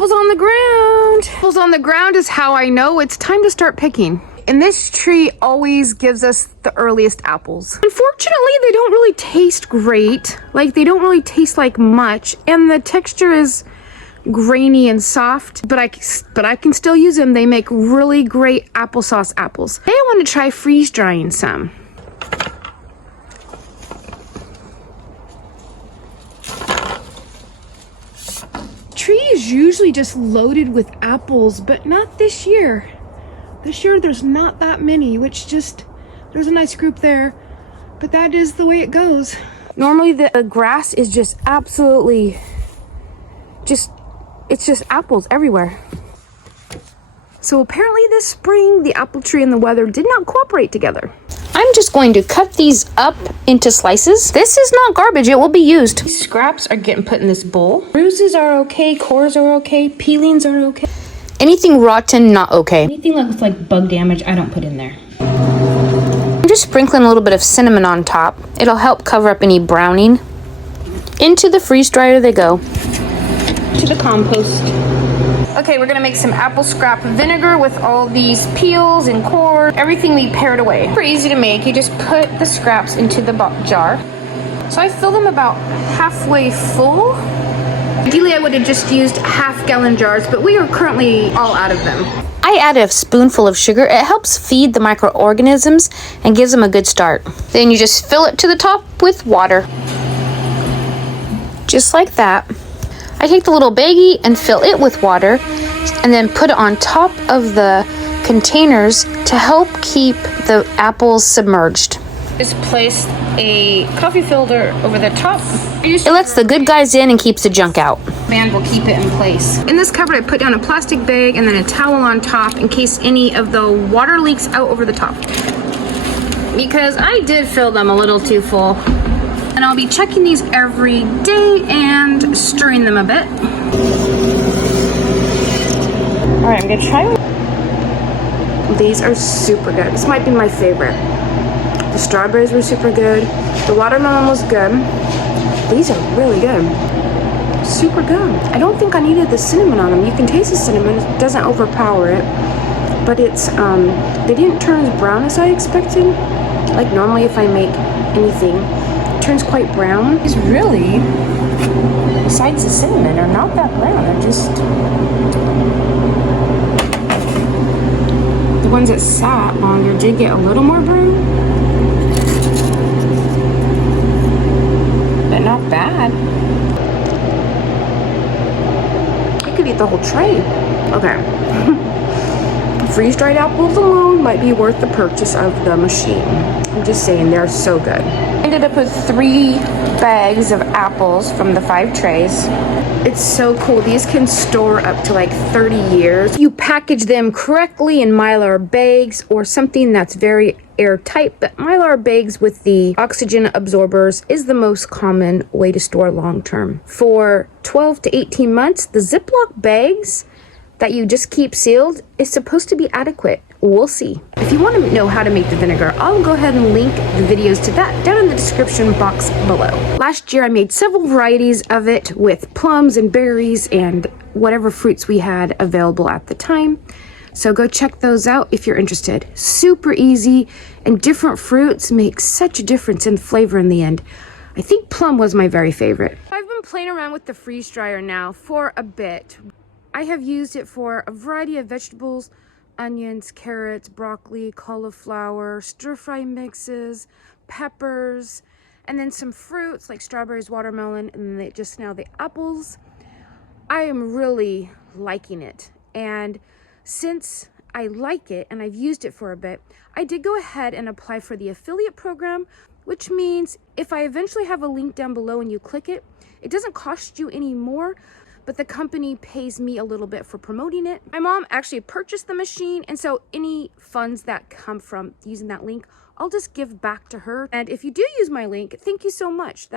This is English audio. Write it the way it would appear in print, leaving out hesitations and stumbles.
Apples on the ground. Apples on the ground is how I know it's time to start picking. And this tree always gives us the earliest apples. Unfortunately, they don't really taste great. Like, they don't really taste like much. And the texture is grainy and soft, but I can still use them. They make really great applesauce apples. Today I want to try freeze drying some. Tree is usually just loaded with apples, but not this year. This year there's not that many, which just, there's a nice group there, but that is the way it goes. Normally the grass is just absolutely, it's just apples everywhere. So apparently this spring, the apple tree and the weather did not cooperate together. I'm just going to cut these up into slices. This is not garbage, it will be used. These scraps are getting put in this bowl. Bruises are okay, cores are okay, peelings are okay. Anything rotten, not okay. Anything with like bug damage, I don't put in there. I'm just sprinkling a little bit of cinnamon on top. It'll help cover up any browning. Into the freeze dryer they go. To the compost. Okay, we're gonna make some apple scrap vinegar with all these peels and cores, everything we pared away. Super easy to make. You just put the scraps into the jar. So I fill them about halfway full. Ideally, I would have just used half-gallon jars, but we are currently all out of them. I add a spoonful of sugar. It helps feed the microorganisms and gives them a good start. Then you just fill it to the top with water. Just like that. I take the little baggie and fill it with water and then put it on top of the containers to help keep the apples submerged. Just place a coffee filter over the top. It lets the good guys in and keeps the junk out. Band will keep it in place. In this cupboard, I put down a plastic bag and then a towel on top in case any of the water leaks out over the top. Because I did fill them a little too full. And I'll be checking these every day and stirring them a bit. All right, I'm gonna try. These are super good. This might be my favorite. The strawberries were super good. The watermelon was good. These are really good. Super good. I don't think I needed the cinnamon on them. You can taste the cinnamon. It doesn't overpower it. But it's, they didn't turn as brown as I expected. Like normally if I make anything, it turns quite brown. It's really, besides the cinnamon, are not that brown. They're just, the ones that sat longer did get a little more brown. But not bad. I could eat the whole tray. Okay. Freeze-dried apples alone might be worth the purchase of the machine. I'm just saying, they're so good. I ended up with 3 bags of apples from the 5 trays. It's so cool. These can store up to like 30 years. You package them correctly in Mylar bags or something that's very airtight, but Mylar bags with the oxygen absorbers is the most common way to store long term. For 12 to 18 months, the Ziploc bags that you just keep sealed is supposed to be adequate. We'll see. If you want to know how to make the vinegar, I'll go ahead and link the videos to that down in the description box below. Last year I made several varieties of it with plums and berries and whatever fruits we had available at the time. So go check those out if you're interested. Super easy, and different fruits make such a difference in flavor in the end. I think plum was my very favorite. I've been playing around with the freeze dryer now for a bit. I have used it for a variety of vegetables, onions, carrots, broccoli, cauliflower, stir-fry mixes, peppers, and then some fruits like strawberries, watermelon, and then just now the apples. I am really liking it, and since I like it and I've used it for a bit, I did go ahead and apply for the affiliate program, which means if I eventually have a link down below and you click it, it doesn't cost you any more, but the company pays me a little bit for promoting it. My mom actually purchased the machine, and so any funds that come from using that link, I'll just give back to her. And if you do use my link, thank you so much.